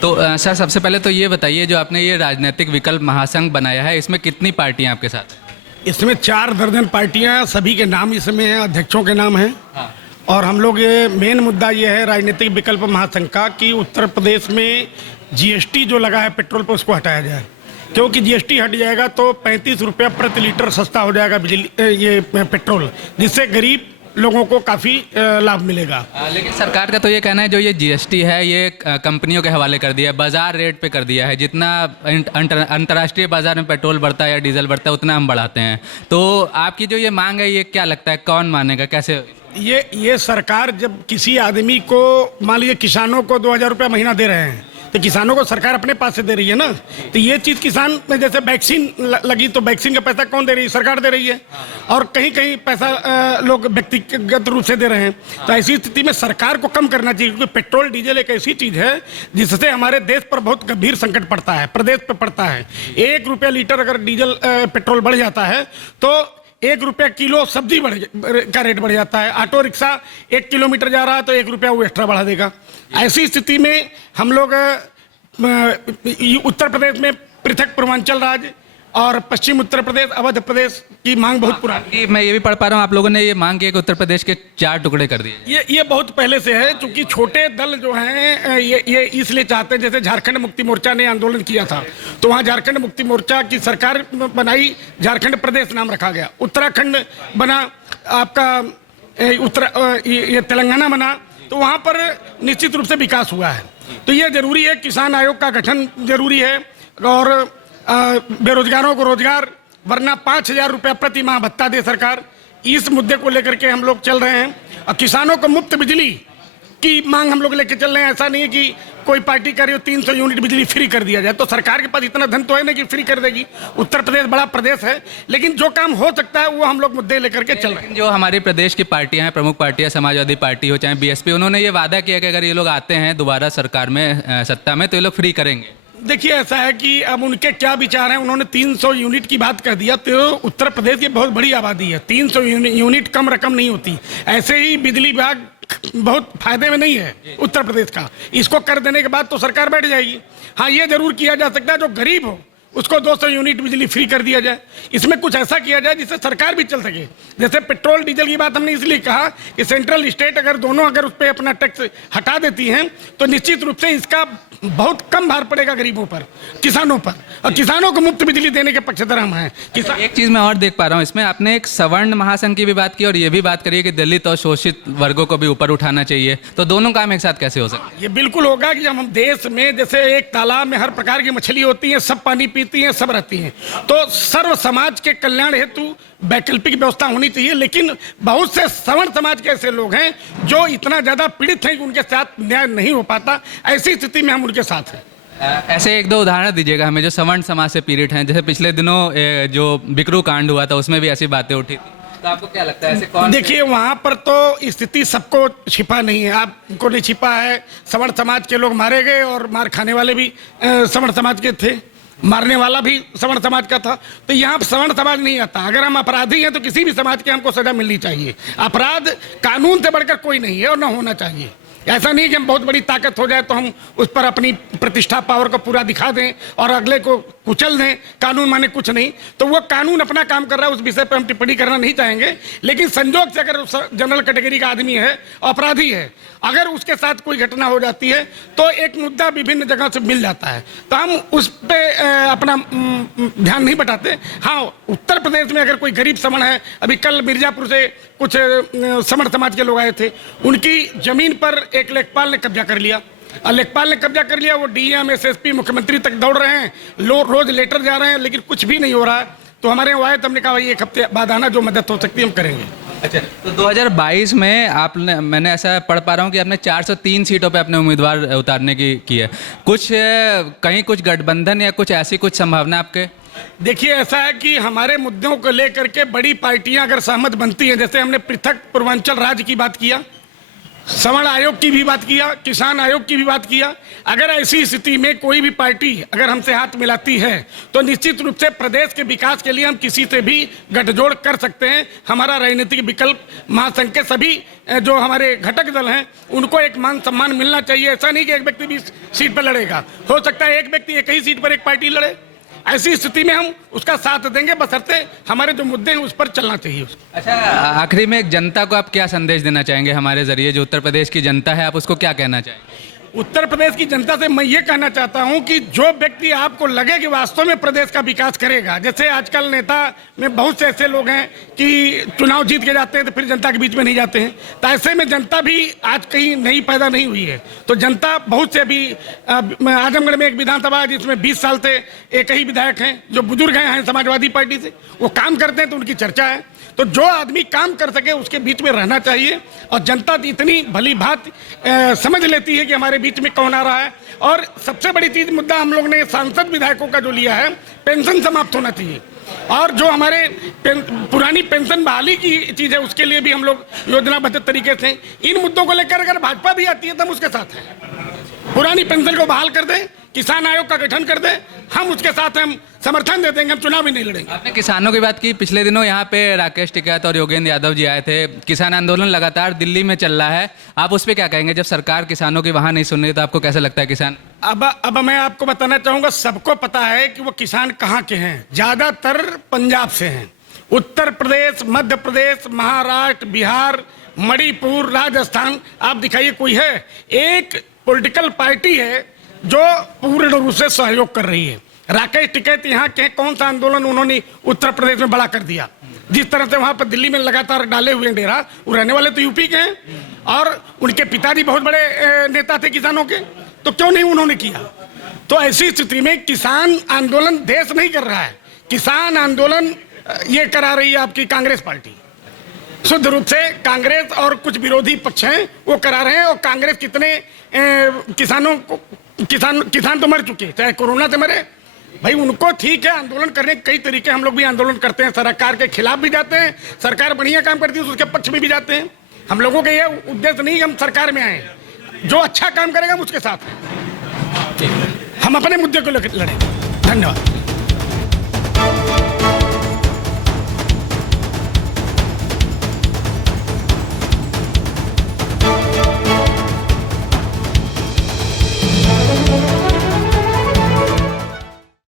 तो सर सबसे पहले तो ये बताइए, जो आपने ये राजनीतिक विकल्प महासंघ बनाया है, इसमें कितनी पार्टियां आपके साथ हैं? इसमें 4 दर्जन पार्टियां, सभी के नाम इसमें हैं, अध्यक्षों के नाम हैं। हाँ। और हम लोग ये मेन मुद्दा ये है राजनीतिक विकल्प महासंघ का कि उत्तर प्रदेश में जीएसटी जो लगा है पेट्रोल पर उसको हटाया जाए, क्योंकि जीएसटी हट जाएगा तो 35 रुपया प्रति लीटर सस्ता हो जाएगा बिजली ये पेट्रोल, जिससे गरीब लोगों को काफ़ी लाभ मिलेगा। लेकिन सरकार का तो ये कहना है जो ये जीएसटी है ये कंपनियों के हवाले कर दिया है, बाजार रेट पे कर दिया है। जितना अंतर्राष्ट्रीय बाजार में पेट्रोल बढ़ता है या डीजल बढ़ता है उतना हम बढ़ाते हैं। तो आपकी जो ये मांग है ये क्या लगता है कौन मानेगा, कैसे? ये सरकार जब किसी आदमी को, मान लीजिए किसानों को 2000 रुपया महीना दे रहे हैं, तो किसानों को सरकार अपने पास से दे रही है ना। तो ये चीज़ किसान में, जैसे वैक्सीन लगी तो वैक्सीन का पैसा कौन दे रही है? सरकार दे रही है। और कहीं कहीं पैसा लोग व्यक्तिगत रूप से दे रहे हैं। तो ऐसी स्थिति में सरकार को कम करना चाहिए, क्योंकि पेट्रोल डीजल एक ऐसी चीज़ है जिससे हमारे देश पर बहुत गंभीर संकट पड़ता है, प्रदेश पर पड़ता है। 1 रुपया लीटर अगर डीजल पेट्रोल बढ़ जाता है तो 1 रुपया किलो सब्जी का रेट बढ़ जाता है। ऑटो रिक्शा 1 किलोमीटर जा रहा है तो 1 रुपया वो एक्स्ट्रा बढ़ा देगा। ऐसी स्थिति में हम लोग उत्तर प्रदेश में पृथक पूर्वांचल राज्य और पश्चिम उत्तर प्रदेश, अवध प्रदेश की मांग बहुत पुरानी। मैं ये भी पढ़ पा रहा हूँ आप लोगों ने ये मांग की कि उत्तर प्रदेश के 4 टुकड़े कर दिए। ये बहुत पहले से है, क्योंकि छोटे दल जो हैं ये इसलिए चाहते हैं। जैसे झारखंड मुक्ति मोर्चा ने आंदोलन किया था तो वहाँ झारखंड मुक्ति मोर्चा की सरकार बनाई, झारखंड प्रदेश नाम रखा गया। उत्तराखंड बना, आपका ये तेलंगाना बना, तो वहाँ पर निश्चित रूप से विकास हुआ है। तो ये जरूरी है, किसान आयोग का गठन जरूरी है और बेरोजगारों को रोजगार, वरना 5000 रुपया प्रति माह भत्ता दे सरकार। इस मुद्दे को लेकर के हम लोग चल रहे हैं। और किसानों को मुफ्त बिजली की मांग हम लोग लेकर चल रहे हैं। ऐसा नहीं है कि कोई पार्टी करे हो 300 यूनिट बिजली फ्री कर दिया जाए, तो सरकार के पास इतना धन तो है नहीं कि फ्री कर देगी। उत्तर प्रदेश बड़ा प्रदेश है, लेकिन जो काम हो सकता है वो हम लोग मुद्दे लेकर के चल रहे हैं। जो हमारी प्रदेश की पार्टियां हैं, प्रमुख पार्टियां, समाजवादी पार्टी हो चाहे बीएसपी, उन्होंने ये वादा किया कि अगर ये लोग आते हैं दोबारा सरकार में, सत्ता में, तो ये लोग फ्री करेंगे। देखिए ऐसा है कि अब उनके क्या विचार हैं। उन्होंने 300 यूनिट की बात कर दिया, तो उत्तर प्रदेश की बहुत बड़ी आबादी है, 300 यूनिट कम रकम नहीं होती। ऐसे ही बिजली विभाग बहुत फायदे में नहीं है उत्तर प्रदेश का। इसको कर देने के बाद तो सरकार बैठ जाएगी। हाँ, ये जरूर किया जा सकता है जो गरीब हो उसको 200 यूनिट बिजली फ्री कर दिया जाए। इसमें कुछ ऐसा किया जाए जिससे सरकार भी चल सके। जैसे पेट्रोल डीजल की बात हमने इसलिए कहा कि सेंट्रल स्टेट अगर दोनों अगर उस पर अपना टैक्स हटा देती हैं तो निश्चित रूप से इसका बहुत कम भार पड़ेगा गरीबों पर, किसानों पर। और किसानों को मुफ्त बिजली देने के पक्षधर हम हैं। एक चीज़ मैं और देख पा रहा हूँ इसमें, आपने एक सवर्ण महासंघ की भी बात की और ये भी बात करी कि दलित और शोषित वर्गों को भी ऊपर उठाना चाहिए। तो दोनों काम एक साथ कैसे हो सकता है? ये बिल्कुल होगा कि हम देश में, जैसे एक तालाब में हर प्रकार की मछली होती है, सब पानी पीती हैं, सब रहती हैं, तो सर्व समाज के कल्याण हेतु वैकल्पिक व्यवस्था होनी चाहिए। लेकिन बहुत से सवर्ण समाज के ऐसे लोग हैं जो इतना ज्यादा पीड़ित हैं कि उनके साथ न्याय नहीं हो पाता। ऐसी स्थिति में हम उनके साथ हैं। ऐसे 1-2 उदाहरण दीजिएगा हमें जो सवर्ण समाज से पीड़ित हैं। जैसे पिछले दिनों जो बिकरू कांड हुआ था उसमें भी ऐसी बातें उठी थी, तो आपको क्या लगता है ऐसे कौन? देखिए वहाँ पर तो स्थिति सबको छिपा नहीं है, आपको नहीं छिपा है। सवर्ण समाज के लोग मारे गए और मार खाने वाले भी सवर्ण समाज के थे, मारने वाला भी सवर्ण समाज का था। तो यहाँ सवर्ण समाज नहीं आता। अगर हम अपराधी हैं तो किसी भी समाज के हमको सजा मिलनी चाहिए। अपराध कानून से बढ़कर कोई नहीं है और ना होना चाहिए। ऐसा नहीं कि हम बहुत बड़ी ताकत हो जाए तो हम उस पर अपनी प्रतिष्ठा पावर को पूरा दिखा दें और अगले को कुचल दें। कानून माने कुछ नहीं, तो वो कानून अपना काम कर रहा है, उस विषय पर हम टिप्पणी करना नहीं चाहेंगे। लेकिन संजोग से अगर जनरल कैटेगरी का आदमी है, अपराधी है, अगर उसके साथ कोई घटना हो जाती है तो एक मुद्दा विभिन्न जगह से मिल जाता है, तो हम उस पर अपना ध्यान नहीं बटाते। हाँ, उत्तर प्रदेश में अगर कोई गरीब सवर्ण है, अभी कल मिर्जापुर से कुछ सवर्ण समाज के लोग आए थे, उनकी जमीन पर एक लेखपाल ने कब्जा कर लिया। और लेखपाल ने कब्जा कर लिया, वो डीएम, एसएसपी, मुख्यमंत्री तक दौड़ रहे हैं, रोज लेटर जा रहे हैं, लेकिन कुछ भी नहीं हो रहा है। तो हमारे यहाँ आए तो हमने कहा भाई 1 हफ्ते बाद आना, जो मदद हो सकती है हम करेंगे। अच्छा, तो 2022 में आपने, मैंने ऐसा पढ़ पा रहा हूँ कि आपने 403 सीटों पे अपने उम्मीदवार उतारने की है। कुछ कहीं कुछ गठबंधन या कुछ ऐसी कुछ संभावना आपके? देखिए ऐसा है कि हमारे मुद्दों को लेकर के बड़ी पार्टियां अगर सहमत बनती हैं, जैसे हमने पृथक पूर्वांचल राज्य की बात किया, सवर्ण आयोग की भी बात किया, किसान आयोग की भी बात किया। अगर ऐसी स्थिति में कोई भी पार्टी अगर हमसे हाथ मिलाती है तो निश्चित रूप से प्रदेश के विकास के लिए हम किसी से भी गठजोड़ कर सकते हैं। हमारा राजनीतिक विकल्प महासंघ के सभी जो हमारे घटक दल हैं उनको एक मान सम्मान मिलना चाहिए। ऐसा नहीं कि एक व्यक्ति भी सीट पर लड़ेगा, हो सकता है एक व्यक्ति एक ही सीट पर एक पार्टी लड़े। ऐसी स्थिति में हम उसका साथ देंगे, बशर्ते हमारे जो मुद्दे हैं उस पर चलना चाहिए। अच्छा, आखिरी में एक जनता को आप क्या संदेश देना चाहेंगे हमारे जरिए, जो उत्तर प्रदेश की जनता है, आप उसको क्या कहना चाहेंगे? उत्तर प्रदेश की जनता से मैं ये कहना चाहता हूं कि जो व्यक्ति आपको लगे कि वास्तव में प्रदेश का विकास करेगा, जैसे आजकल नेता में बहुत से ऐसे लोग हैं कि चुनाव जीत के जाते हैं तो फिर जनता के बीच में नहीं जाते हैं, तो ऐसे में जनता भी आज कहीं नई पैदा नहीं हुई है। तो जनता बहुत से अभी आजमगढ़ में एक विधानसभा है जिसमें 20 साल से एक ही विधायक हैं जो बुजुर्ग हैं समाजवादी पार्टी से, वो काम करते हैं तो उनकी चर्चा है। तो जो आदमी काम कर सके उसके बीच में रहना चाहिए, और जनता इतनी भली भात समझ लेती है कि हमारे बीच में कौन आ रहा है। और सबसे बड़ी चीज मुद्दा हम लोग ने सांसद विधायकों का जो लिया है, पेंशन समाप्त होना चाहिए, और जो हमारे पुरानी पेंशन बहाली की चीज है उसके लिए भी हम लोग योजनाबद्ध तरीके से इन मुद्दों को लेकर अगर भाजपा भी आती है तो हम उसके साथ हैं। पुरानी पेंशन को बहाल कर दें, किसान आयोग का गठन कर दें, हम उसके साथ हम समर्थन दे देंगे, हम चुनाव भी नहीं लड़ेंगे। आपने किसानों की बात की, पिछले दिनों यहाँ पे राकेश टिकैत और योगेंद्र यादव जी आए थे। किसान आंदोलन लगातार दिल्ली में चल रहा है, आप उस पर क्या कहेंगे? जब सरकार किसानों की वहाँ नहीं सुन रही तो आपको कैसा लगता है किसान? अब मैं आपको बताना चाहूंगा, सबको पता है कि वो किसान कहाँ के हैं। ज्यादातर पंजाब से हैं, उत्तर प्रदेश, मध्य प्रदेश, महाराष्ट्र, बिहार, मणिपुर, राजस्थान, आप दिखाइए कोई है। एक पॉलिटिकल पार्टी है जो पूर्ण रूप से सहयोग कर रही है। राकेश टिकैत यहाँ के कौन सा आंदोलन उन्होंने उत्तर प्रदेश में बड़ा कर दिया? जिस तरह से वहां पर दिल्ली में लगातार डाले हुए डेरा, वो रहने वाले तो यूपी के हैं और उनके पिताजी बहुत बड़े नेता थे किसानों के, तो क्यों नहीं उन्होंने किया? तो ऐसी स्थिति में किसान आंदोलन देश नहीं कर रहा है, किसान आंदोलन ये करा रही है आपकी कांग्रेस पार्टी। शुद्ध रूप से कांग्रेस और कुछ विरोधी पक्ष हैं वो करा रहे हैं। और कांग्रेस कितने किसानों को किसान तो मर चुके, चाहे कोरोना से मरे भाई, उनको ठीक है आंदोलन करने के कई तरीके, हम लोग भी आंदोलन करते हैं, सरकार के खिलाफ भी जाते हैं, सरकार बढ़िया काम करती है तो उसके पक्ष में भी जाते हैं। हम लोगों का ये उद्देश्य नहीं हम सरकार में आए, जो अच्छा काम करेगा हम उसके साथ हैं, हम अपने मुद्दे को लेकर लड़ेंगे। धन्यवाद।